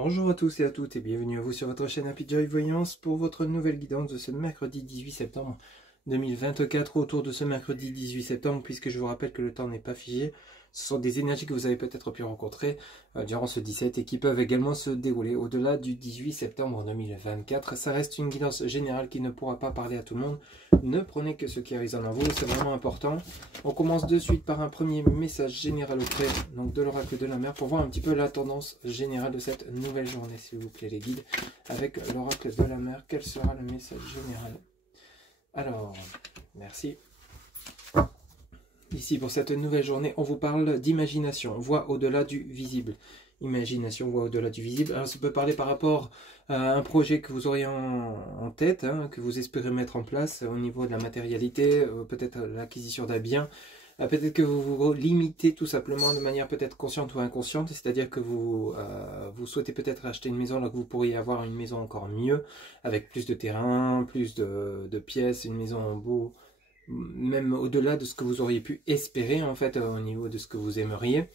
Bonjour à tous et à toutes et bienvenue à vous sur votre chaîne Happy Joy Voyance pour votre nouvelle guidance de ce mercredi 18 septembre 2024. Autour de ce mercredi 18 septembre, puisque je vous rappelle que le temps n'est pas figé, ce sont des énergies que vous avez peut-être pu rencontrer durant ce 17 et qui peuvent également se dérouler au-delà du 18 septembre 2024. Ça reste une guidance générale qui ne pourra pas parler à tout le monde. Ne prenez que ce qui résonne en vous, c'est vraiment important. On commence de suite par un premier message général auprès donc de l'oracle de la mer pour voir un petit peu la tendance générale de cette nouvelle journée, s'il vous plaît les guides. Avec l'oracle de la mer, quel sera le message général? Alors, merci. Ici, pour cette nouvelle journée, on vous parle d'imagination, voit au-delà du visible. Imagination, voit au-delà du visible. Alors, ça peut parler par rapport à un projet que vous auriez en tête, que vous espérez mettre en place au niveau de la matérialité, peut-être l'acquisition d'un bien. Peut-être que vous vous limitez tout simplement de manière peut-être consciente ou inconsciente, c'est-à-dire que vous souhaitez peut-être acheter une maison alors que vous pourriez avoir une maison encore mieux, avec plus de terrain, plus de pièces, une maison beau, même au-delà de ce que vous auriez pu espérer en fait au niveau de ce que vous aimeriez.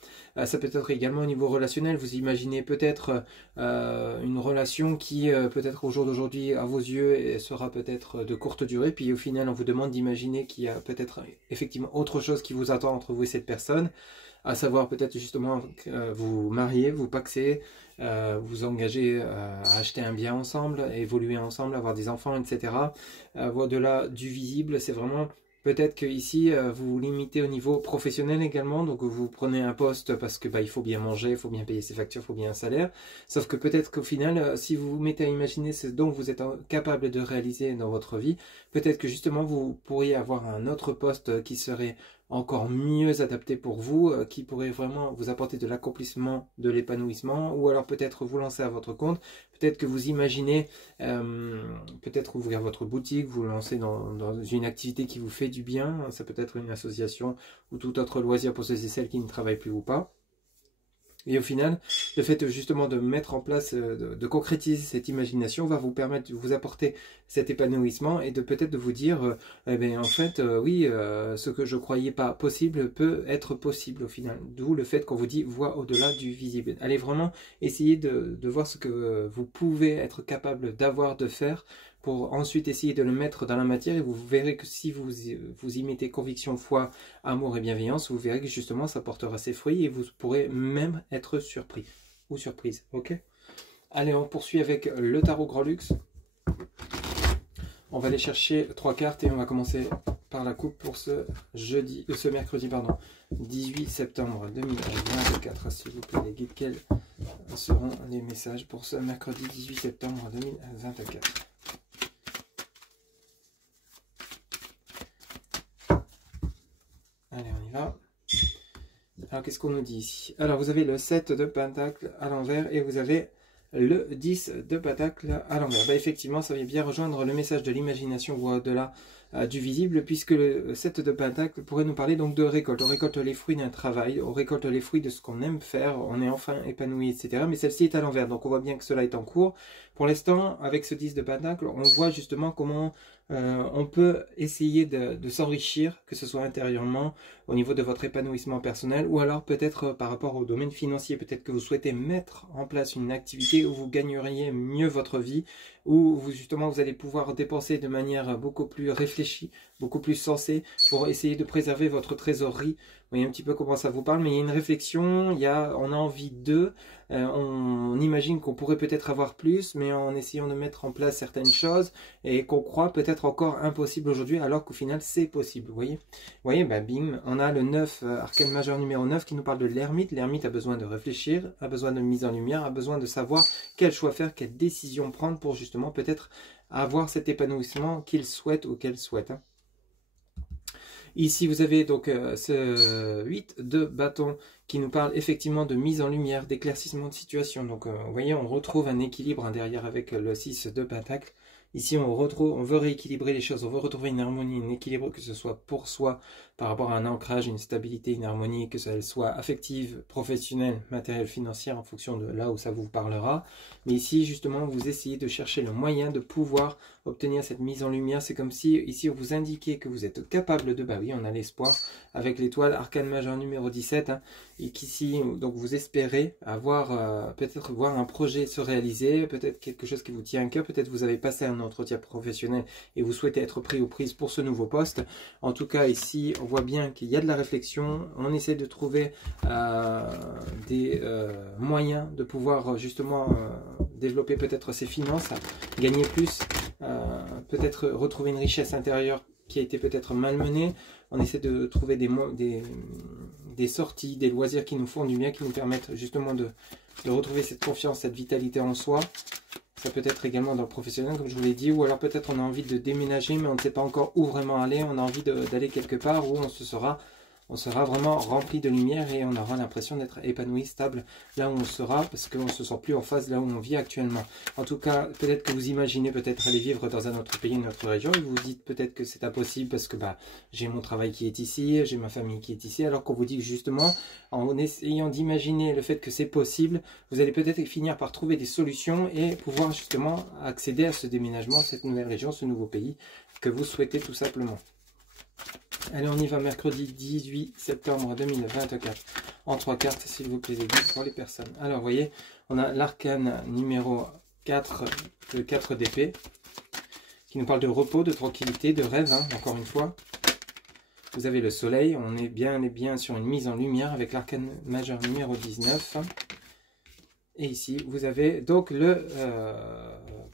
Ça peut être également au niveau relationnel, vous imaginez peut-être une relation qui peut-être au jour d'aujourd'hui à vos yeux sera peut-être de courte durée, puis au final on vous demande d'imaginer qu'il y a peut-être effectivement autre chose qui vous attend entre vous et cette personne, à savoir peut-être justement vous marier, vous paxer, vous engager à acheter un bien ensemble, à évoluer ensemble, avoir des enfants, etc. Au-delà du visible, c'est vraiment peut-être que ici vous vous limitez au niveau professionnel également, donc vous prenez un poste parce que il faut bien manger, il faut bien payer ses factures, il faut bien un salaire. Sauf que peut-être qu'au final, si vous vous mettez à imaginer ce dont vous êtes capable de réaliser dans votre vie, peut-être que justement vous pourriez avoir un autre poste qui serait encore mieux adapté pour vous, qui pourrait vraiment vous apporter de l'accomplissement, de l'épanouissement, ou alors peut-être vous lancer à votre compte, peut-être que vous imaginez peut-être ouvrir votre boutique, vous lancer dans une activité qui vous fait du bien, ça peut être une association ou tout autre loisir pour ceux et celles qui ne travaillent plus ou pas. Et au final, le fait justement de mettre en place, de concrétiser cette imagination va vous permettre de vous apporter cet épanouissement et de peut-être de vous dire, eh bien, en fait, oui, ce que je croyais pas possible peut être possible au final. D'où le fait qu'on vous dit, vois au-delà du visible. Allez vraiment essayer de voir ce que vous pouvez être capable d'avoir, de faire, pour ensuite essayer de le mettre dans la matière et vous verrez que si vous y mettez conviction, foi, amour et bienveillance, vous verrez que justement ça portera ses fruits et vous pourrez même être surpris ou surprise. Ok? Allez, on poursuit avec le tarot Grand Luxe. On va aller chercher 3 cartes et on va commencer par la coupe pour ce mercredi 18 septembre 2024. S'il vous plaît les guides, quels seront les messages pour ce mercredi 18 septembre 2024? Allez, on y va. Alors, qu'est-ce qu'on nous dit ici? Alors, vous avez le 7 de Pentacle à l'envers et vous avez le 10 de Pentacle à l'envers. Effectivement, ça vient bien rejoindre le message de l'imagination ou au-delà du visible, puisque le 7 de Pentacle pourrait nous parler donc de récolte. On récolte les fruits d'un travail, on récolte les fruits de ce qu'on aime faire, on est enfin épanoui, etc. Mais celle-ci est à l'envers, donc on voit bien que cela est en cours. Pour l'instant, avec ce 10 de Pentacle, on voit justement comment on peut essayer de s'enrichir, que ce soit intérieurement, au niveau de votre épanouissement personnel, ou alors peut-être par rapport au domaine financier, peut-être que vous souhaitez mettre en place une activité où vous gagneriez mieux votre vie, où vous, justement vous allez pouvoir dépenser de manière beaucoup plus réfléchie, beaucoup plus sensée, pour essayer de préserver votre trésorerie. Vous voyez un petit peu comment ça vous parle, mais il y a une réflexion, on a envie d'eux, on imagine qu'on pourrait peut-être avoir plus, mais en essayant de mettre en place certaines choses, et qu'on croit peut-être encore impossible aujourd'hui, alors qu'au final c'est possible, vous voyez, bim, on a le 9, arcane majeur numéro 9, qui nous parle de l'ermite. L'ermite a besoin de réfléchir, a besoin de mise en lumière, a besoin de savoir quel choix faire, quelle décision prendre pour justement peut-être avoir cet épanouissement qu'il souhaite ou qu'elle souhaite. Ici, vous avez donc ce 8 de bâton qui nous parle effectivement de mise en lumière, d'éclaircissement de situation. Donc, vous voyez, on retrouve un équilibre derrière avec le 6 de pentacle. Ici, on veut rééquilibrer les choses, on veut retrouver une harmonie, un équilibre, que ce soit pour soi, par rapport à un ancrage, une stabilité, une harmonie, que ça soit affective, professionnelle, matérielle, financière, en fonction de là où ça vous parlera. Mais ici, justement, vous essayez de chercher le moyen de pouvoir obtenir cette mise en lumière. C'est comme si, ici, on vous indiquait que vous êtes capable de, bah oui, on a l'espoir, avec l'étoile arcane majeure numéro 17, hein, et qu'ici, donc vous espérez avoir, peut-être voir un projet se réaliser, peut-être quelque chose qui vous tient à cœur, peut-être vous avez passé un entretien professionnel et vous souhaitez être pris ou prise pour ce nouveau poste. En tout cas, ici, on voit bien qu'il y a de la réflexion, on essaie de trouver des moyens de pouvoir justement développer peut-être ses finances, gagner plus, peut-être retrouver une richesse intérieure qui a été peut-être malmenée. On essaie de trouver des sorties, des loisirs qui nous font du bien, qui nous permettent justement de retrouver cette confiance, cette vitalité en soi. Ça peut être également dans le professionnel, comme je vous l'ai dit, ou alors peut-être on a envie de déménager, mais on ne sait pas encore où vraiment aller. On a envie d'aller quelque part où on sera vraiment rempli de lumière et on aura l'impression d'être épanoui, stable là où on sera, parce qu'on ne se sent plus en phase là où on vit actuellement. En tout cas, peut-être que vous imaginez peut-être aller vivre dans un autre pays, une autre région, et vous vous dites peut-être que c'est impossible parce que bah, j'ai mon travail qui est ici, j'ai ma famille qui est ici, alors qu'on vous dit que justement, en essayant d'imaginer le fait que c'est possible, vous allez peut-être finir par trouver des solutions et pouvoir justement accéder à ce déménagement, cette nouvelle région, ce nouveau pays que vous souhaitez tout simplement. Allez, on y va, mercredi 18 septembre 2024. En 3 cartes, s'il vous plaît, pour les personnes. Alors, vous voyez, on a l'arcane numéro 4, le 4 d'épée, qui nous parle de repos, de tranquillité, de rêve, hein, encore une fois. Vous avez le soleil, on est bien sur une mise en lumière avec l'arcane majeur numéro 19. Et ici, vous avez donc le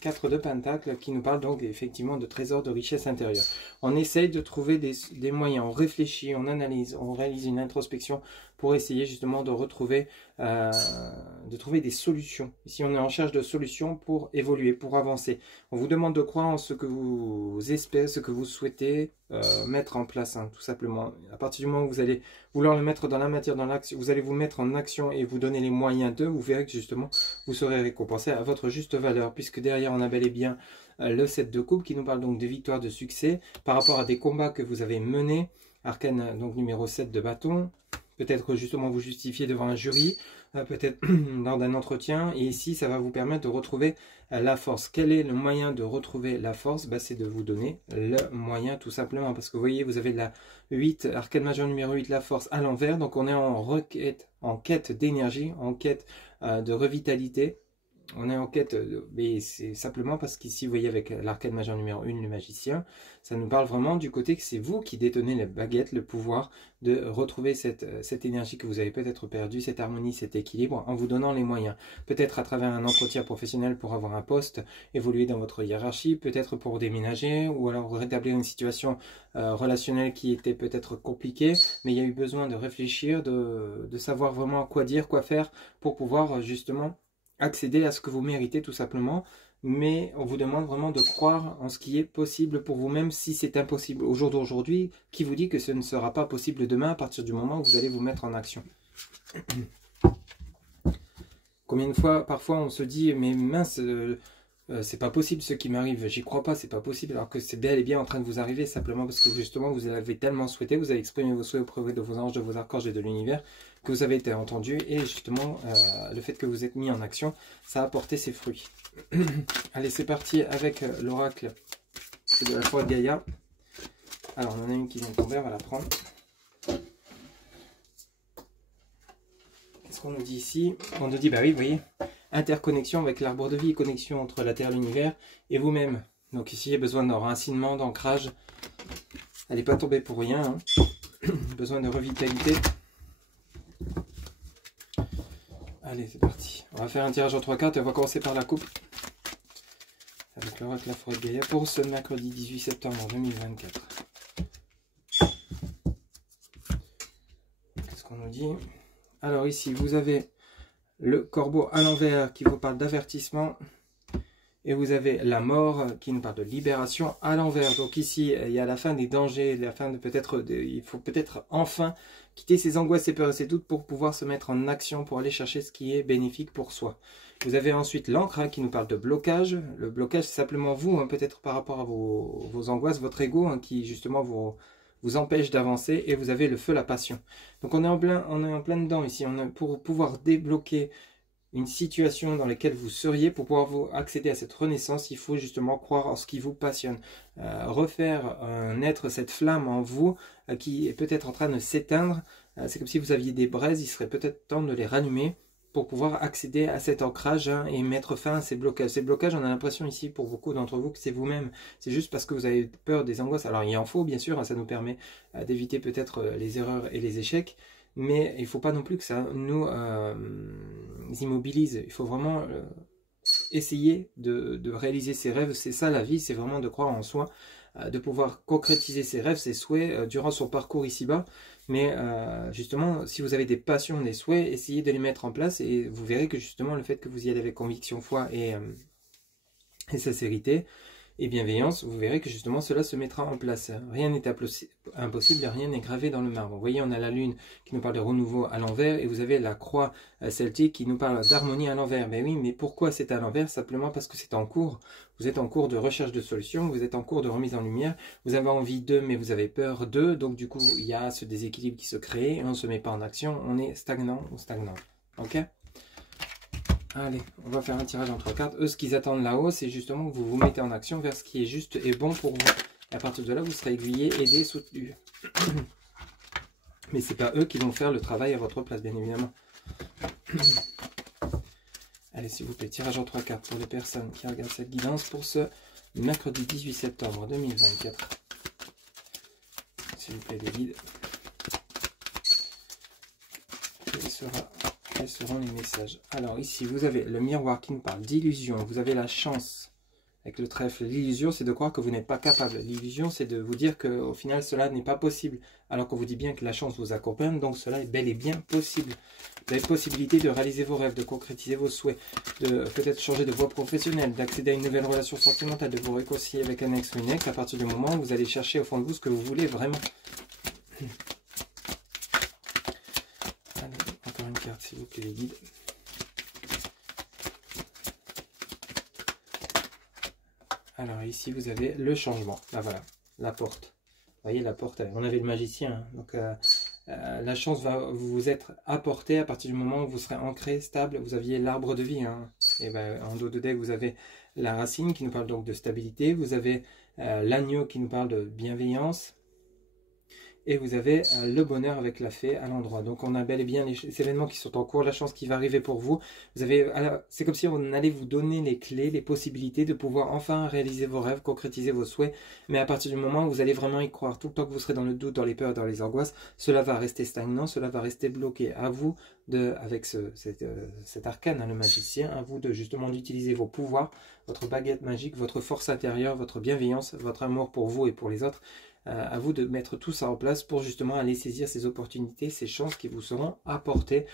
4 de Pentacle qui nous parle donc effectivement de trésors de richesse intérieure. On essaye de trouver des moyens, on réfléchit, on analyse, on réalise une introspection pour essayer justement de retrouver, de trouver des solutions. Ici, on est en recherche de solutions pour évoluer, pour avancer. On vous demande de croire en ce que vous espérez, ce que vous souhaitez mettre en place, hein, tout simplement. À partir du moment où vous allez vouloir le mettre dans la matière, dans l'action, vous allez vous mettre en action et vous donner les moyens de, vous verrez que justement, vous serez récompensé à votre juste valeur, puisque derrière, on a bel et bien le 7 de coupe qui nous parle donc de victoire, de succès, par rapport à des combats que vous avez menés. Arcane donc numéro 7 de bâton. Peut-être justement vous justifier devant un jury, peut-être lors d'un entretien. Et ici, ça va vous permettre de retrouver la force. Quel est le moyen de retrouver la force? Bah, c'est de vous donner le moyen tout simplement. Parce que vous voyez, vous avez la 8, arcane majeur numéro 8, la force à l'envers. Donc on est en quête d'énergie, en quête de revitalité. On est en quête, mais c'est simplement parce qu'ici, vous voyez, avec l'arcane majeur numéro 1, le magicien, ça nous parle vraiment du côté que c'est vous qui détenez la baguette, le pouvoir de retrouver cette énergie que vous avez peut-être perdue, cette harmonie, cet équilibre, en vous donnant les moyens. Peut-être à travers un entretien professionnel pour avoir un poste, évoluer dans votre hiérarchie, peut-être pour déménager, ou alors rétablir une situation relationnelle qui était peut-être compliquée, mais il y a eu besoin de réfléchir, de savoir vraiment quoi dire, quoi faire, pour pouvoir justement accéder à ce que vous méritez tout simplement, mais on vous demande vraiment de croire en ce qui est possible pour vous-même si c'est impossible au jour d'aujourd'hui. Qui vous dit que ce ne sera pas possible demain à partir du moment où vous allez vous mettre en action? Combien de fois, parfois on se dit mais mince, c'est pas possible ce qui m'arrive, j'y crois pas, c'est pas possible, alors que c'est bel et bien en train de vous arriver, simplement parce que justement vous l'avez tellement souhaité, vous avez exprimé vos souhaits auprès de vos anges, de vos archanges et de l'univers, que vous avez été entendu, et justement le fait que vous êtes mis en action, ça a porté ses fruits. Allez, c'est parti avec l'oracle de la forêt de Gaïa. Alors on en a une qui vient de tomber, on va la prendre. Qu'est-ce qu'on nous dit ici? On nous dit, bah oui, vous voyez, interconnexion avec l'arbre de vie, connexion entre la Terre, l'univers et vous-même. Donc ici, il y a besoin d'enracinement, d'ancrage. Elle n'est pas tombée pour rien. Hein. Besoin de revitalité. Allez, c'est parti. On va faire un tirage en 3 cartes et on va commencer par la coupe. Avec l'oracle de la forêt de Gaïa pour ce mercredi 18 septembre 2024. Qu'est-ce qu'on nous dit? Alors ici, vous avez le corbeau à l'envers qui vous parle d'avertissement. Et vous avez la mort qui nous parle de libération à l'envers. Donc ici, il y a la fin des dangers, la fin de il faut peut-être enfin quitter ses angoisses, ses peurs et ses doutes pour pouvoir se mettre en action, pour aller chercher ce qui est bénéfique pour soi. Vous avez ensuite l'encre qui nous parle de blocage. Le blocage, c'est simplement vous, hein, peut-être par rapport à vos angoisses, votre ego, hein, qui justement vous vous empêche d'avancer et vous avez le feu, la passion. Donc on est en plein dedans ici. Pour pouvoir débloquer une situation dans laquelle vous seriez, pour pouvoir vous accéder à cette renaissance, il faut justement croire en ce qui vous passionne. Refaire naître cette flamme en vous qui est peut-être en train de s'éteindre. C'est comme si vous aviez des braises, il serait peut-être temps de les rallumer pour pouvoir accéder à cet ancrage et mettre fin à ces blocages. Ces blocages, on a l'impression ici pour beaucoup d'entre vous que c'est vous-même. C'est juste parce que vous avez peur des angoisses. Alors il en faut bien sûr, ça nous permet d'éviter peut-être les erreurs et les échecs, mais il ne faut pas non plus que ça nous immobilise. Il faut vraiment essayer de réaliser ses rêves. C'est ça la vie, c'est vraiment de croire en soi, de pouvoir concrétiser ses rêves, ses souhaits durant son parcours ici-bas. Mais justement, si vous avez des passions, des souhaits, essayez de les mettre en place et vous verrez que justement le fait que vous y allez avec conviction, foi et sincérité et bienveillance, vous verrez que justement cela se mettra en place. Rien n'est impossible, rien n'est gravé dans le marbre. Vous voyez, on a la lune qui nous parle de renouveau à l'envers et vous avez la croix celtique qui nous parle d'harmonie à l'envers. Mais oui, mais pourquoi c'est à l'envers? Simplement parce que c'est en cours. Vous êtes en cours de recherche de solutions, vous êtes en cours de remise en lumière, vous avez envie d'eux mais vous avez peur d'eux, donc du coup il y a ce déséquilibre qui se crée et on ne se met pas en action, on est stagnant ou stagnante. Ok? Allez, on va faire un tirage en 3 cartes. Eux, ce qu'ils attendent là-haut, c'est justement que vous vous mettez en action vers ce qui est juste et bon pour vous. Et à partir de là, vous serez aiguillé, aidé, soutenu. Mais ce n'est pas eux qui vont faire le travail à votre place, bien évidemment. Allez, s'il vous plaît, tirage en 3 cartes pour les personnes qui regardent cette guidance pour ce mercredi 18 septembre 2024. S'il vous plaît, les guides. Quels seront les messages? Alors ici, vous avez le miroir qui nous parle d'illusion. Vous avez la chance avec le trèfle. L'illusion, c'est de croire que vous n'êtes pas capable. L'illusion, c'est de vous dire qu'au final, cela n'est pas possible. Alors qu'on vous dit bien que la chance vous accompagne, donc cela est bel et bien possible. Vous avez possibilité de réaliser vos rêves, de concrétiser vos souhaits, de peut-être changer de voie professionnelle, d'accéder à une nouvelle relation sentimentale, de vous réconcilier avec un ex ou une ex à partir du moment où vous allez chercher au fond de vous ce que vous voulez vraiment. Encore une carte, s'il vous plaît, les guides. Alors ici, vous avez le changement. Là, voilà, la porte. Vous voyez, la porte, on avait le magicien. Hein. Donc, la chance va vous être apportée à partir du moment où vous serez ancré, stable. Vous aviez l'arbre de vie. Hein. Et ben, en dos de deck, vous avez la racine qui nous parle donc de stabilité. Vous avez l'agneau qui nous parle de bienveillance. Et vous avez le bonheur avec la fée à l'endroit. Donc on a bel et bien les événements qui sont en cours, la chance qui va arriver pour vous. C'est comme si on allait vous donner les clés, les possibilités de pouvoir enfin réaliser vos rêves, concrétiser vos souhaits. Mais à partir du moment où vous allez vraiment y croire, tout le temps que vous serez dans le doute, dans les peurs, dans les angoisses, cela va rester stagnant, cela va rester bloqué. À vous, avec cet arcane, hein, le magicien, à vous de justement d'utiliser vos pouvoirs, votre baguette magique, votre force intérieure, votre bienveillance, votre amour pour vous et pour les autres. À vous de mettre tout ça en place pour justement aller saisir ces opportunités, ces chances qui vous seront apportées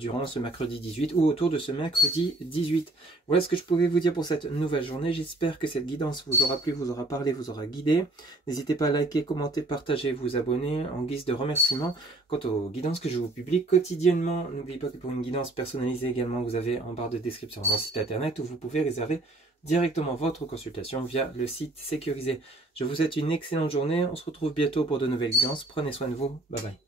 durant ce mercredi 18 ou autour de ce mercredi 18. Voilà ce que je pouvais vous dire pour cette nouvelle journée. J'espère que cette guidance vous aura plu, vous aura parlé, vous aura guidé. N'hésitez pas à liker, commenter, partager, vous abonner en guise de remerciement. Quant aux guidances que je vous publie quotidiennement, n'oubliez pas que pour une guidance personnalisée également, vous avez en barre de description mon site internet où vous pouvez réserver directement votre consultation via le site sécurisé. Je vous souhaite une excellente journée. On se retrouve bientôt pour de nouvelles guidances. Prenez soin de vous. Bye bye.